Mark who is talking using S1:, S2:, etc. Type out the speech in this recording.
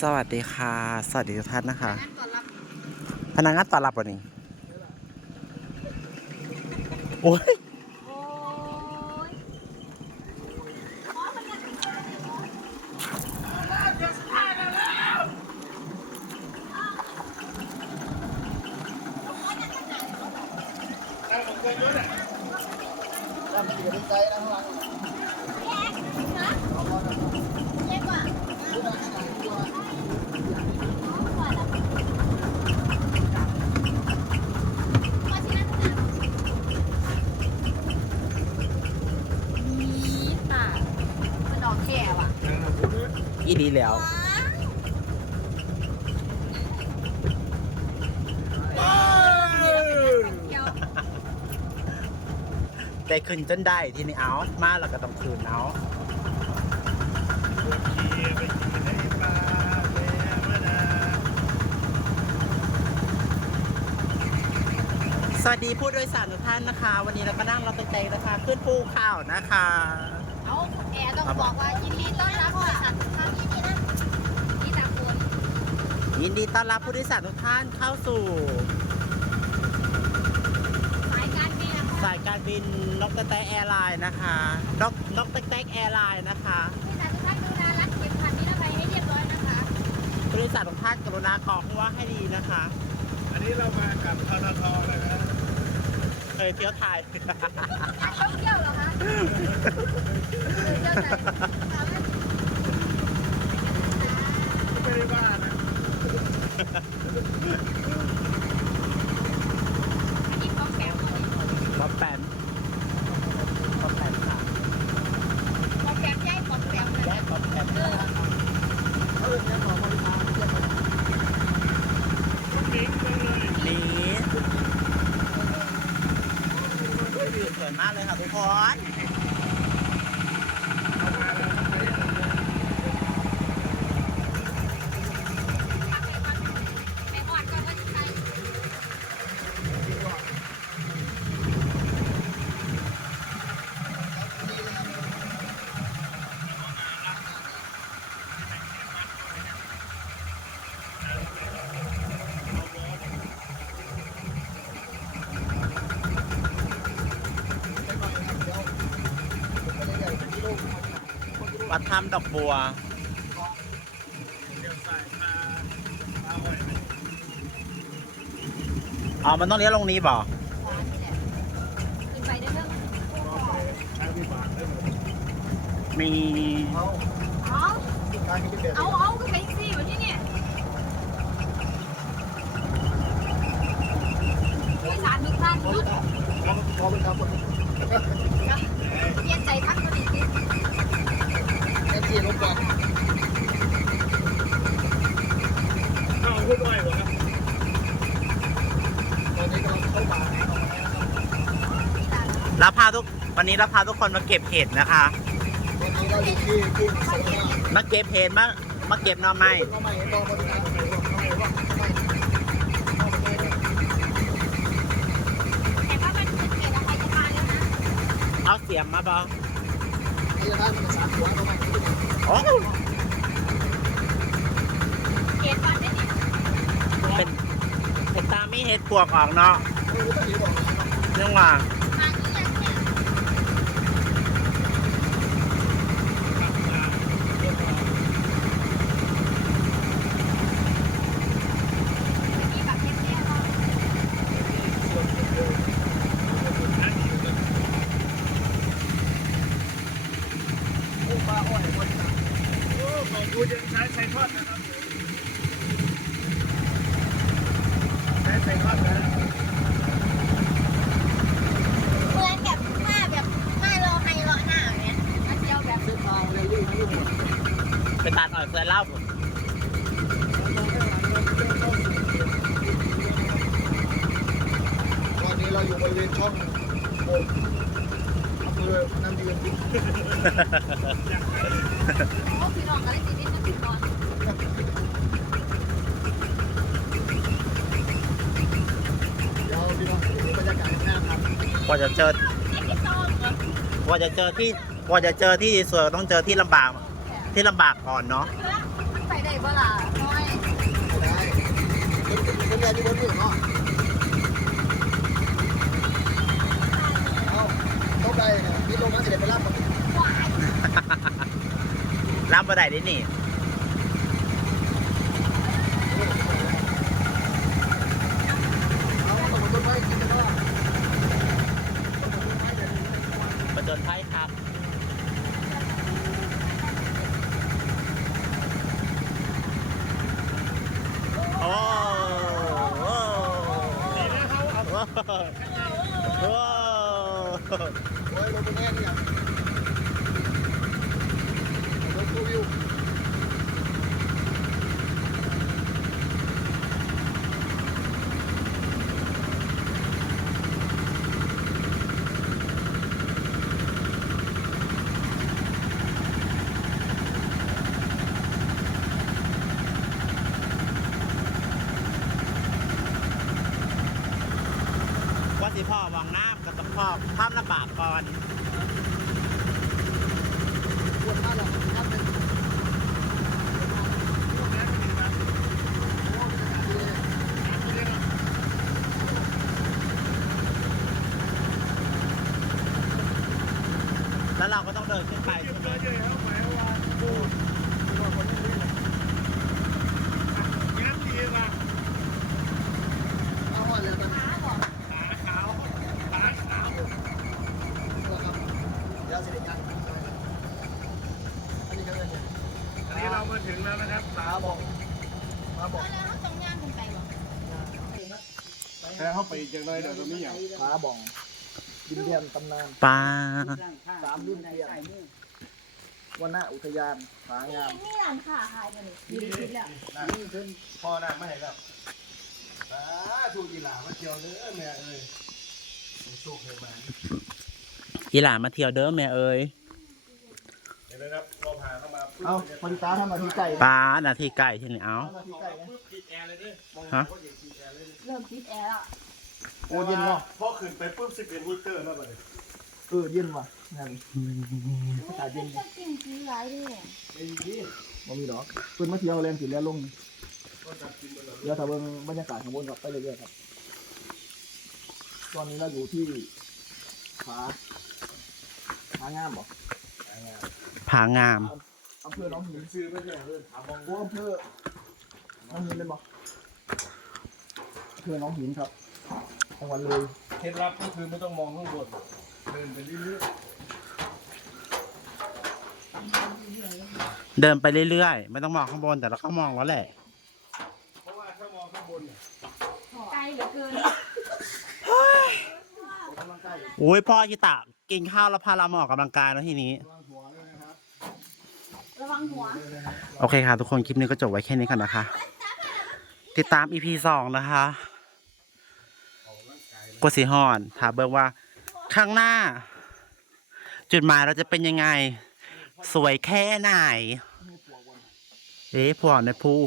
S1: สวัสดีค่ะ สวัสดีทุกท่านนะคะ
S2: งานต้อนรับ
S1: พนักงานต้อนรับวันนี้ โอ้ย
S2: โอ้ยนี่ป่ะมันออกแก่ว่ะ
S1: อีดี แล้วได้ขึ้นจนได้ทีนี้เอา มาแล้วก็ต้องคืนเอาสวัสดีผู้โดยสารทุกท่านนะคะ วันนี้เราก็นั่งรถเต็งๆนะคะ ขึ้นภูเขานะคะ
S2: เอาแอร์ต้องบอกว่ายินดีต้อนรับผู้โดยสารทุกท่ะนี่ตามคน
S1: ยินดีต้อนรับผู้โดยสารทุกท่านเข้าสู่
S2: สายการบินนะคะ
S1: สายการบินนกตะแตแอร์ไลน์นะคะนกนกตะแตแอร์ไลน์นะคะ
S2: ผู้โดยสารทุกท่านดูแลรัดเข็มขัดนิรภัยให้เรียบร้อยนะคะ
S1: ผู้โดยสารทุกท่านกรุณาขอหัวให้ดีนะคะ
S3: อันนี้เรามากับทททนะครับ
S1: เอยเที่ยวไทย
S2: นักท่องเที่ยวเหรอคะเที่ยวไหนเอาไหม
S3: ไม่ได้ว่านะ
S2: อันนี้ของแถมของ
S1: ป๊อปแปนป๊อปแปนค่ะ
S2: แถมย่ายของแถมเลย
S1: และป๊อปแปน
S2: เออ
S3: คุณหญิงจังเลย
S1: นี้วิวสวยมากเลยค่ะทุกคน
S3: เอามาแล้วทำไม
S2: ไอ้หอดก็ว่าจะใส่
S1: วัดถ้ำดอกบัว
S3: เดี๋ยวใส่มามาหอยไหม
S1: อ๋อ มันต้องเลี้ยวลงนี้บ่
S2: ขวานี่แหละขึ้นไปได้เรื่อง
S3: ใช้วิบากได้หมด
S1: มี
S2: เอาเอาเอาก็ไปสิวันนี้เนี่ยผู้โดยสารทุกท่านลุกเปลี่ยนใจพักคนอีกนิด
S3: เอาพูดไว้เหรอครับ
S1: เราพาทุกวันนี้เราพาทุกคนมาเก็บเห็ดนะคะมาเก็บเห็ดมามาเก็บหน่อไม้
S2: แต่ว่ามันเป็นเขตอภัยทานแล้วนะ
S1: เอาเสียมมาบ่โอ้
S2: เขตวัดได้เนี่ย
S1: เป็นเป็นตามีเห็ดปวกออกเนาะเรื่องว่า
S2: ทางนี้ยังเนี่ยมีแบบเทปเนี่ยเรา
S3: โอ้ของกูยังใช้ไซทอดนะครับใช้ไซทอดนะ
S2: เหมือนแบบผ้าแบบผ้าโลไฮโลหน้าอย่างเงี้ยมาเที่ยวแบบ
S1: เป็นตาอ่อยเสือเล่าผม
S4: ตอนนี้เราอยู่บริเวณช่องโอกอำเภอน้ำยืน
S2: โอ้พี่น้องกันเลยสินี่นติดบอล
S4: ก
S1: ว่าจะเจอ
S2: ก
S1: ว่าจะเจอที่ กว่าจะเจอที่สวยต้องเจอที่ลำบาก ที่ลำบากก่อนเนาะ
S2: ใส่ได้บ่ล่ะ
S4: น้อยได้ขึ้นได้ที่บนอยู่เนาะเอาเข้าไปนี่ลงมาเสร็จไปรับ
S1: รับมาได้ดินี่ จนไพ่ครับ โอ้โห
S3: ดีนะเขาเอา
S1: โอ้โห
S4: โอ้ยลงไปแน่เนี่ยลงตัววิว
S1: ว่าสิพ่อวางน้ำกับตะพ่อภาพลำบากก่อน
S4: ปวดมากหรอกน้ำเป็น
S1: แล้วเราก็ต้องเดินขึ้นไปใช่ไหม
S3: เยอะๆเขาหมายว่าปูตัวคนนี้งานดีว่ะ
S4: เอาอ่อนเลยมัน
S2: ขาบอก
S3: ขาขาวขาขาว
S4: นะครับยาสีแดงอันนี้ก็เลยเนี่ย
S3: อันนี้เรามาถึง แล้วนะครับ
S4: ขาบอกขาบอก
S2: แล้วเขาต้องย่างขึ้นไปบอก
S3: แค่เข้าไปอีกอย่างไรเดี๋ยวตรงนี้อย่าง
S4: ขาบองดินเดียนตำนาน
S1: ปลา
S4: สามรุ่นเทียนวันหน้าอุทยานผางาม
S2: นี่ร้านค้าขายกันนี่ดีดีแล้ว
S3: พ่อหน้าไม่เห็นแล้วอ่าถูกกีฬามาเที่ยวเด้อแม่เอ้ยสุกเลยมัน
S1: อีหลานมาเที่ยวเด้อแม่เอ้ย
S3: เห็นไหมครับ เราพาเข้ามา
S4: เอาปริตาทำมาที่ไก่
S1: ปลานาทีไก่ที่นี่เอา
S4: ทำมาที่ไก่นะ
S3: ปุ๊บปิดแอร์เลยเด้อ
S1: ฮะ
S2: เริ่มติดแอร์แล้ว
S4: โอ้เย็นเนาะ
S3: พอขึ้นไปปุ๊บสิบเอ็ดฮีเตอร์แล้วบัดนี้
S4: เออเย็นว่ะงานอากาศเย็น
S2: ก็กินซื้อหลายด้วย
S4: บ่มีดอกเพิ่นมาเที่ยวแรงสิแล้วลงเดี๋ยวถ้าเบิ่งบรรยากาศข้างบนครับไปเรื่อยๆครับ ตอนนี้เราอยู่ที่ผาผางามบ่
S1: ผางาม
S4: อำเภอหนองหิน
S3: ซื้อไม่ใช่เออถามมอง
S4: โอ้อำเภอหนองหินเป็นบ่อำเภอหนองหินครับจังหวัดเลย
S3: เคล็ดลับก็คือไม่ต้องมองข้างบนเดินไปเรื่อย
S1: เดินไปเรื่อยๆ ไม่ต้องมองข้างบนแต่เราก็มองแล้วแหละ
S3: ๆเพราะว่าถ้ามองข้างบนเนี่ย
S2: ไกลเหลือเกิน
S1: โอ้ยพ่อชิตะกินข้าวแล้วพาเรามาออกกำลังกายแล้วทีนี้
S4: วางหัวเลยนะครับ
S2: ระวั งหัว
S1: โอเคค่ะ ทุกคนคลิปนี้ก็จบไว้แค่นี้กันนะคะ ติดตาม EP สองนะคะกดสีหอนถามเบิร์ว่า ข้างหน้า จุดหมายเราจะเป็นยังไง สวยแค่ไหน เอ๊ะพวใน
S2: ผู้